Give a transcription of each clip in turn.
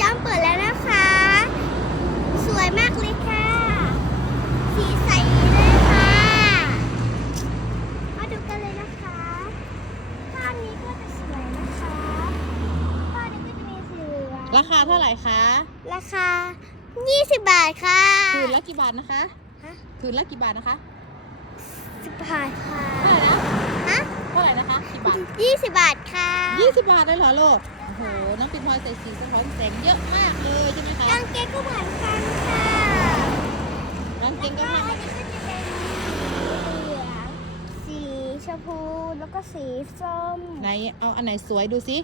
จำเปิดแล้วนะคะ สวยมากเลยค่ะ สีใสเลยค่ะ มาดูกันเลยนะคะภาพนี้ก็จะสวยนะคะภาพนี้ก็จะมีสีเหลืองราคาเท่าไหร่คะ ราคา 20 บาทค่ะคืนละกี่บาทนะคะ ฮะคืนละกี่บาทนะคะ10บาทค่ะ เท่าไหร่นะ ฮะเท่าไหร่นะคะกี่บาท 20 บาทค่ะยี่สิบบาทเลยเหรอลูกโอ้โหน้องปินพลอยใส่สีสะท้อนแสงเยอะมากเลยใช่ไหมคะกางเกงก็เหมือนกันค่ะกางเกงก็แล้วให้อันนี้ก็จะเป็นสีเหลืองสีชมพูแล้วก็สีส้มไหนเอาอันไหนสวยดูสิ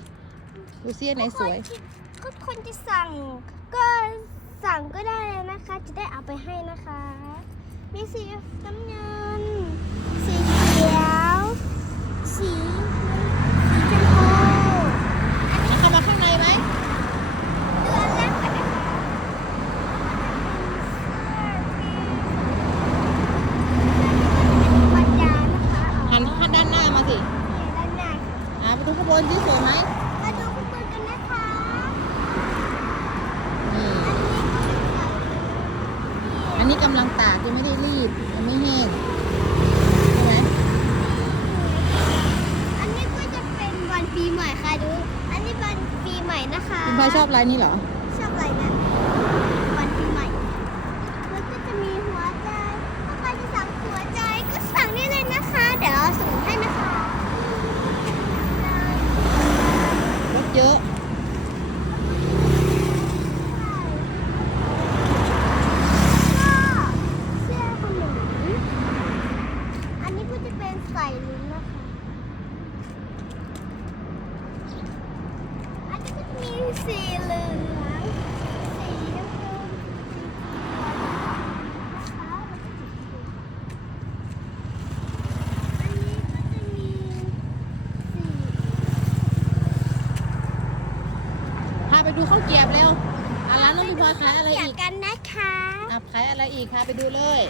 ดูสิอันไหนสวยก็คนจะสั่งก็สั่งก็ได้เลยนะคะ จะได้เอาไปให้นะคะ มีสีน้ำเงิน สีเขียว สีสีชมพู แล้วเข้ามาข้างในไหม เดือนแรกก่อนนะคะวันยานะคะ หันข้างด้านหน้ามาสิ เนี่ยด้านหน้าค่ะ อ่าไปดูข้างบนที่สวยไหม มาดูคุณตูนกันนะคะ นี่ อันนี้ก็เป็นไก่ อันนี้กำลังตากยังไม่ได้รีบยังไม่แห้งใช่ไหม อันนี้ก็จะเป็นวัน ปีใหม่ค่ะดู อันนี้วันปีใหม่นะคะคุณพลอยชอบลายนี้เหรอ ชอบอะไรนะวันปีใหม่แล้วก็จะมีหัวใจถ้าใครจะสั่งหัวใจก็สั่งได้เลยนะคะ เดี๋ยวเราส่งให้นะคะ รถเยอะ ก็เสื้อขนมอันนี้ก็จะเป็นใส่ลุ้นนะคะ อันนี้ก็จะมีสีเหลืองสีน้ำเงินสีเขียวนะคะแล้วก็สีชมพูอันนี้ก็จะมีสี พาไปดูข้าวเกรียบเร็วอะร้านน้องพี่พลอย ขายอะไรเกี่ยอีวกกันนะคะอะขายอะไรอีกคะไปดูเลย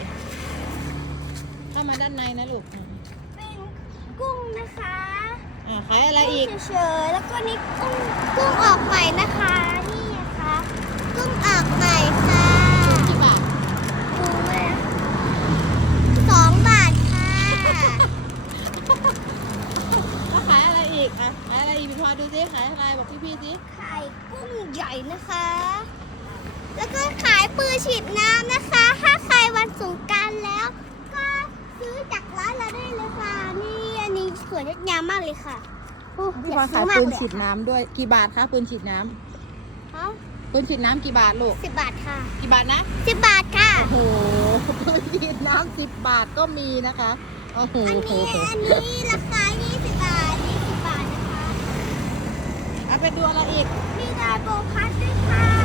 เข้ามาด้านในนะลูกอะเป็นกุ้งนะคะอะขายอะไรอีกกุ้งเฉยๆแล้วก็นี่กุ้งกุ้งออกใหม่นะคะนี่นะคะกุ้งออกใหม่ค่ะกี่บาทกุ้งเลยสองบาทค่ะแล้วขายอะไรอีกอะขายอะไรอีกพี่พลอยดูสิขายอะไรบอกพี่ๆสิขายกุ้งใหญ่นะคะ แล้วก็ขายปืนฉีดน้ำนะคะ ถ้าใครวันสงกรารแล้ว ก็ซื้อจากร้านเราได้เลยค่ะ นี่อันนี้สวยงามมากเลยค่ะโอ้พี่อพลยาอกยซื้ขายอมากปืนเลยฉีดน้ำด้วยกี่บาทคะปืนฉีดน้ำฮะปืนฉีดน้ำกี่บาทลูกสิบบาทค่ะกี่บาทนะสิบบาทค่ะ โอ้โหปืนฉีดน้ำสิบบาทก็มีนะคะโอ้โหอันนี้อันนี้ราคา20บาท20บาทนะคะเอาไปดูอะไรอีก มีไดโบพัทด้วยค่ะนี่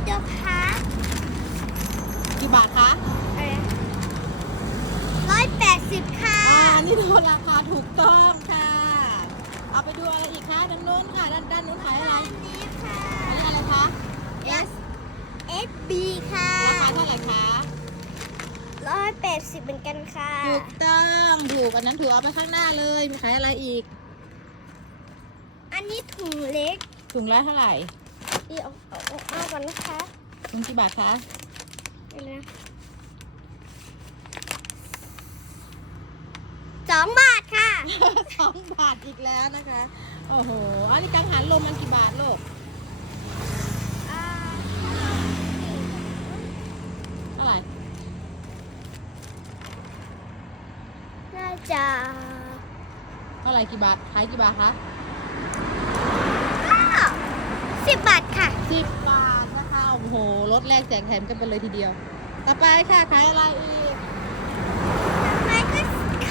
ค่ะไดโบพัทกี่บาทคะร้อยแปดสิบค่ะ อ่า นี่ดูราคาถูกต้องค่ะ เอาไปดูอะไรอีกคะด้านนู้นค่ะ ด้านด้านนู้นขายอะไรอันนี้ค่ะ อันนี้อะไรคะ S S B ค่ะราคาเท่าไหร่คะร้อยแปดสิบเหมือนกันค่ะ ถูกต้องถูกอันนั้นถูกเอาไปข้างหน้าเลยมีขายอะไรอีก อันนี้ถุงเล็กถุงละเท่าไหร่ นี่เอาเอาเอาเอาก่อนนะคะถุงกี่บาทคะเดี๋ยวนะสองบาทค่ะ สองบาทอีกแล้วนะคะ โอ้โห อันนี้กังหันลมมันกี่บาทลูกอ่าเท่าไหร่น่าจะเท่าไหร่กี่บาทขายกี่บาทคะ สิบบาทค่ะ สิบบาทนะคะ โอ้โห รถแรกแจกแถมกันไปเลยทีเดียว ต่อไปค่ะขายอะไรอีก ไม้ก็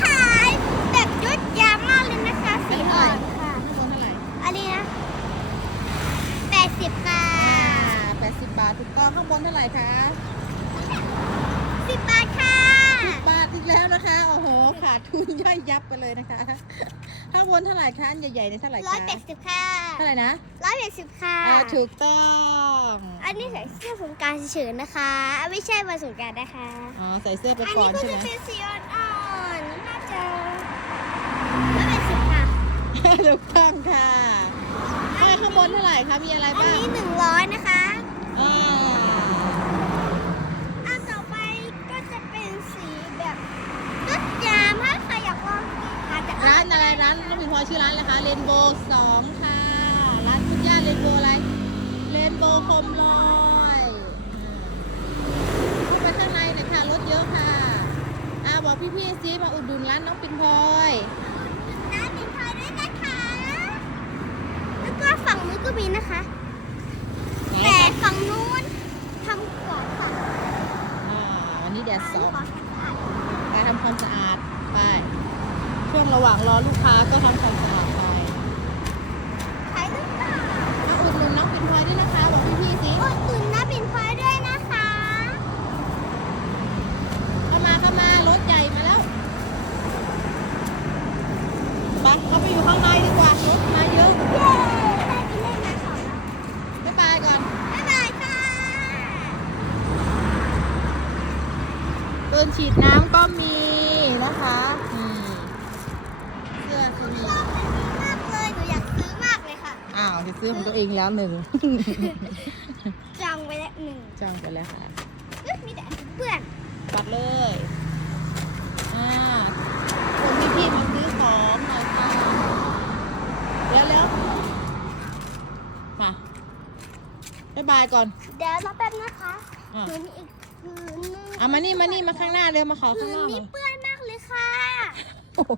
ขายแบบยดยาวมากเลยนะคะ สีอ่อนค่ะ ข้างบนเท่าไหร่ อันนี้นะแปดสิบค่ะ แปดสิบบาทถูกต้องข้างบนเท่าไหร่คะ สิบบาทค่ะ บาทอีกแล้วนะคะ โอ้โห ขา ดทุนย่อยยับไปเลยนะคะ ข้างบนเท่าไหร่คะอันใหญ่ๆในเท่าไหร่คะร้อยแปดสิบค่ะเท่าไหร่นะร้อยแปดสิบค่ะ อ่าถูกต้อง อันนี้ใส่เสื้อสงกรารเฉยๆนะคะ ไม่ใช่วันสงกรารนะคะ อ๋อใส่เสื้อไปอันก่อนี้นก็ใช่ไหจะมเป็นสีอ่อนๆน่าจะร้อยแปดสิบค่ะ ถูกต้องค่ะอันข้างบนเท่าไหร่คะมีอะไรอันบ้าง นี้หนึ่งร้อยนะคะ อ่า อันต่อไปก็จะเป็นสีแบบรสยามถ้าใครอยากลองกินอาจจะ ร้านอะไรร้านน้องพิมพลอยชื่อร้านอะไรคะเรนโบว์สองค่ะ ร้านคุณย่าเรนโบว์อะไรเรนโบว์คมลอยเข้าไปข้างในหน่อยค่ะรถเยอะค่ะอ่าบอกพี่ๆซิมาอุดหนุนร้านน้องปินพลอยร้านป็นพลอยด้วยนะคะ แล้วก็ฝั่งนู้นก็มีนะคะ ไหน แต่ คะ ฝั่งนู้นทำก่อนค่ะ อ่าวันนี้แดดส่อง ขอทำสะอาด การทำความสะอาดไป ช่วง ระหว่างรอลูกค้าก็ทำความสะอาดไปใช้หรือเปล่ามาอุดหนุนน้องปินพลอยด้วยนะคะบอกพี่ๆซิอุดหนุนน้ำเป็นพลอยด้วยนะคะเข้ามาเข้ามารถใหญ่มาแล้วไปเข้าไปอยู่ข้างในดีกว่ารถมาเยอะเย้ได้ไปเล่นน้ำสองแล้วบ๊ายบายก่อนบ๊ายบายค่ะปืนฉีดน้ำก็มีนะคะนี่เสื้อซีรี ชอบอันนี้มากเลย หนูอยากซื้อมากเลยค่ะ อ้าว จะซื้อของตัวเองแล้วหนึ่งจองไว้แล้วหนึ่งจ้างไปแล้วค่ะเอ้ยมีแต่อันเปื้อนปัดเลย อ่าคนพี่พี่ๆมาซื้อของหน่อยค่ะเร็วเร็วๆมาบ๊ายบายก่อน เดี๋ยวรอแป๊บนะคะอะ หนูมีอีกผืนนึงเอามานี่มานี่มาข้างหน้าเร็วมาขอผืข้างนหน้าหน่นี้อยเปื้อน